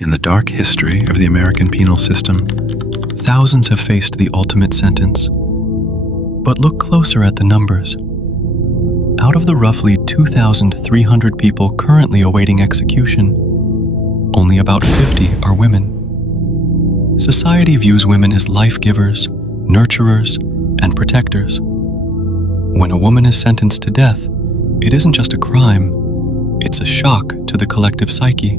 In the dark history of the American penal system, thousands have faced the ultimate sentence. But look closer at the numbers. Out of the roughly 2,300 people currently awaiting execution, only about 50 are women. Society views women as life-givers, nurturers, and protectors. When a woman is sentenced to death, it isn't just a crime, it's a shock to the collective psyche.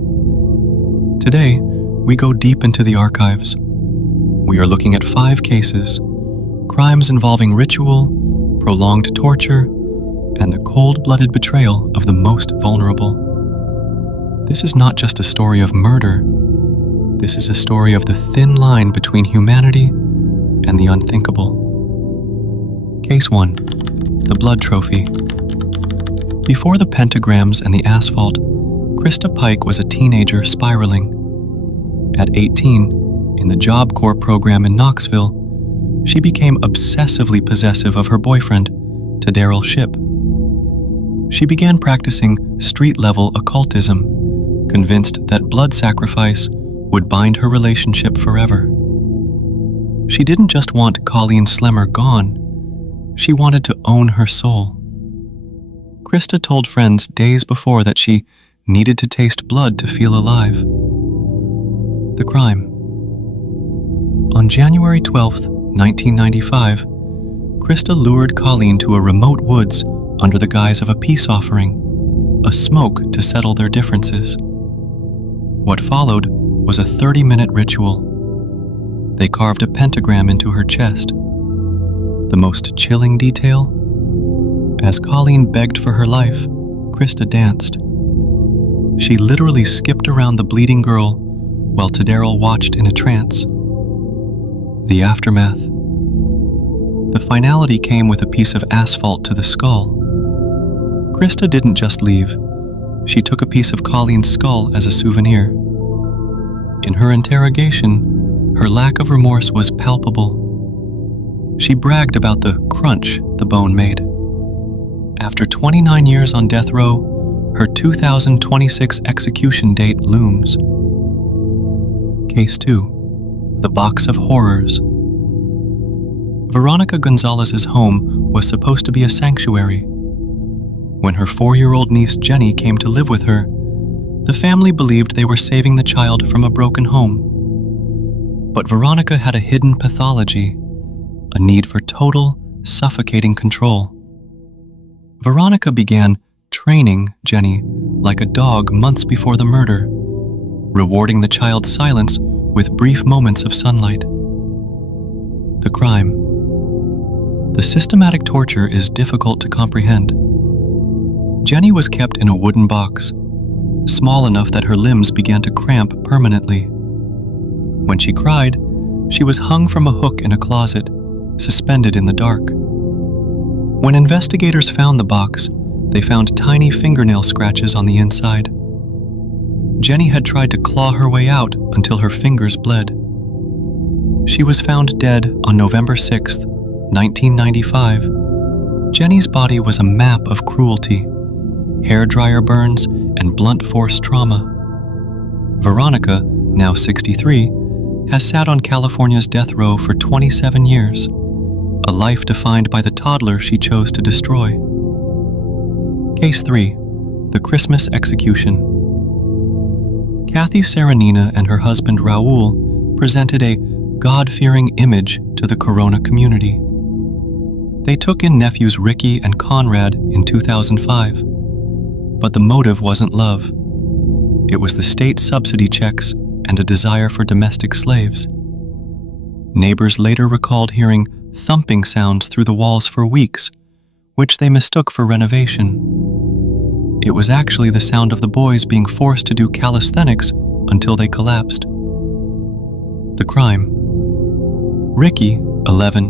Today, we go deep into the archives. We are looking at 5 cases, crimes involving ritual, prolonged torture, and the cold-blooded betrayal of the most vulnerable. This is not just a story of murder. This is a story of the thin line between humanity and the unthinkable. Case 1. The Blood Trophy. Before the pentagrams and the asphalt, Krista Pike was a teenager spiraling. At 18, in the Job Corps program in Knoxville, she became obsessively possessive of her boyfriend, Daryl Shipp. She began practicing street-level occultism, convinced that blood sacrifice would bind her relationship forever. She didn't just want Colleen Slemmer gone, she wanted to own her soul. Krista told friends days before that she needed to taste blood to feel alive. The crime. On January 12, 1995, Krista lured Colleen to a remote woods under the guise of a peace offering, a smoke to settle their differences. What followed was a 30-minute ritual. They carved a pentagram into her chest. The most chilling detail? As Colleen begged for her life, Krista danced. She literally skipped around the bleeding girl while Daryl watched in a trance. The aftermath. The finality came with a piece of asphalt to the skull. Krista didn't just leave. She took a piece of Colleen's skull as a souvenir. In her interrogation, her lack of remorse was palpable. She bragged about the crunch the bone made. After 29 years on death row, her 2026 execution date looms. Case 2. The Box of Horrors. Veronica Gonzalez's home was supposed to be a sanctuary. When her 4-year-old niece Jenny came to live with her, the family believed they were saving the child from a broken home. But Veronica had a hidden pathology, a need for total, suffocating control. Veronica began training Jenny like a dog months before the murder, rewarding the child's silence with brief moments of sunlight. The crime. The systematic torture is difficult to comprehend. Jenny was kept in a wooden box, small enough that her limbs began to cramp permanently. When she cried, she was hung from a hook in a closet, suspended in the dark. When investigators found the box, they found tiny fingernail scratches on the inside. Jenny had tried to claw her way out until her fingers bled. She was found dead on November 6, 1995. Jenny's body was a map of cruelty, hairdryer burns, and blunt force trauma. Veronica, now 63, has sat on California's death row for 27 years, a life defined by the toddler she chose to destroy. Case 3. The Christmas Execution. Kathy Serenina and her husband Raul presented a God-fearing image to the Corona community. They took in nephews Ricky and Conrad in 2005, but the motive wasn't love. It was the state subsidy checks and a desire for domestic slaves. Neighbors later recalled hearing thumping sounds through the walls for weeks, which they mistook for renovation. It was actually the sound of the boys being forced to do calisthenics until they collapsed. The crime. Ricky, 11,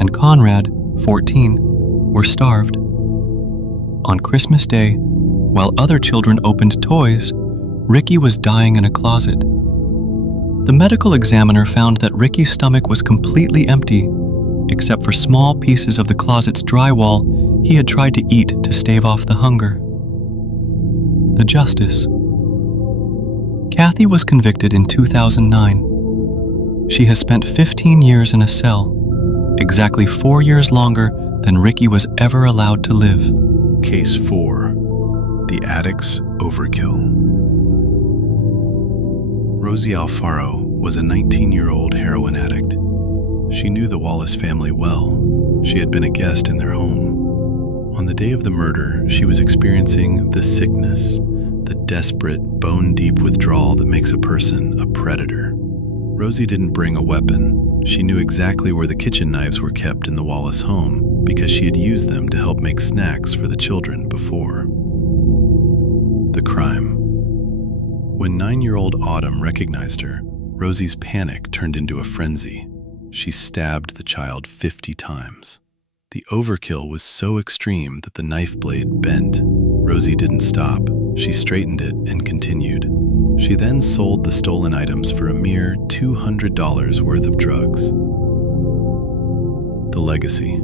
and Conrad, 14, were starved. On Christmas Day, while other children opened toys, Ricky was dying in a closet. The medical examiner found that Ricky's stomach was completely empty, except for small pieces of the closet's drywall he had tried to eat to stave off the hunger. The justice. Kathy was convicted in 2009. She has spent 15 years in a cell, exactly 4 years longer than Ricky was ever allowed to live. Case 4. The Addict's Overkill. Rosie Alfaro was a 19-year-old heroin addict. She knew the Wallace family well. She had been a guest in their home. On the day of the murder, she was experiencing the sickness, the desperate, bone-deep withdrawal that makes a person a predator. Rosie didn't bring a weapon. She knew exactly where the kitchen knives were kept in the Wallace home because she had used them to help make snacks for the children before. The crime. When 9-year-old Autumn recognized her, Rosie's panic turned into a frenzy. She stabbed the child 50 times. The overkill was so extreme that the knife blade bent. Rosie didn't stop. She straightened it and continued. She then sold the stolen items for a mere $200 worth of drugs. The legacy.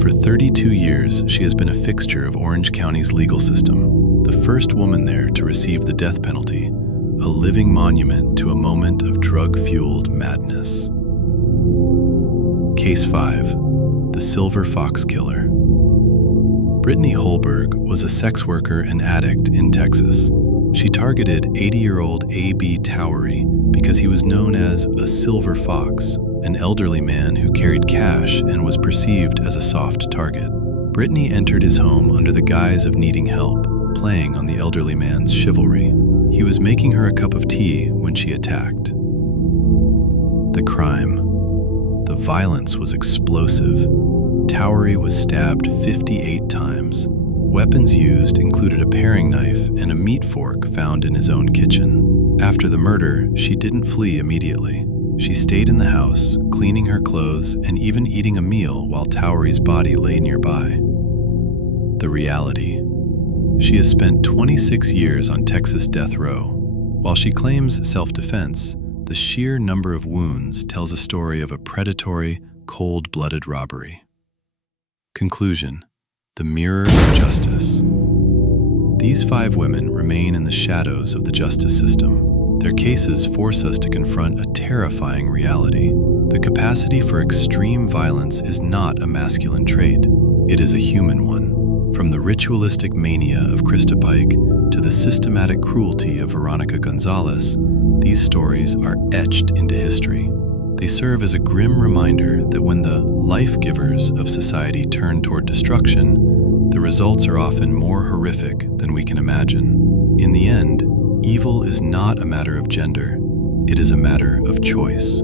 For 32 years, she has been a fixture of Orange County's legal system, the first woman there to receive the death penalty, a living monument to a moment of drug-fueled madness. Case 5. The Silver Fox Killer. Brittany Holberg was a sex worker and addict in Texas. She targeted 80-year-old A.B. Towery because he was known as a silver fox, an elderly man who carried cash and was perceived as a soft target. Brittany entered his home under the guise of needing help, playing on the elderly man's chivalry. He was making her a cup of tea when she attacked. The crime. The violence was explosive. Towery was stabbed 58 times. Weapons used included a paring knife and a meat fork found in his own kitchen. After the murder, she didn't flee immediately. She stayed in the house, cleaning her clothes and even eating a meal while Towery's body lay nearby. The reality. She has spent 26 years on Texas death row. While she claims self-defense, the sheer number of wounds tells a story of a predatory, cold-blooded robbery. Conclusion. The mirror of justice. These 5 women remain in the shadows of the justice system. Their cases force us to confront a terrifying reality. The capacity for extreme violence is not a masculine trait. It is a human one. From the ritualistic mania of Krista Pike to the systematic cruelty of Veronica Gonzalez, these stories are etched into history. They serve as a grim reminder that when the life-givers of society turn toward destruction, the results are often more horrific than we can imagine. In the end, evil is not a matter of gender, it is a matter of choice.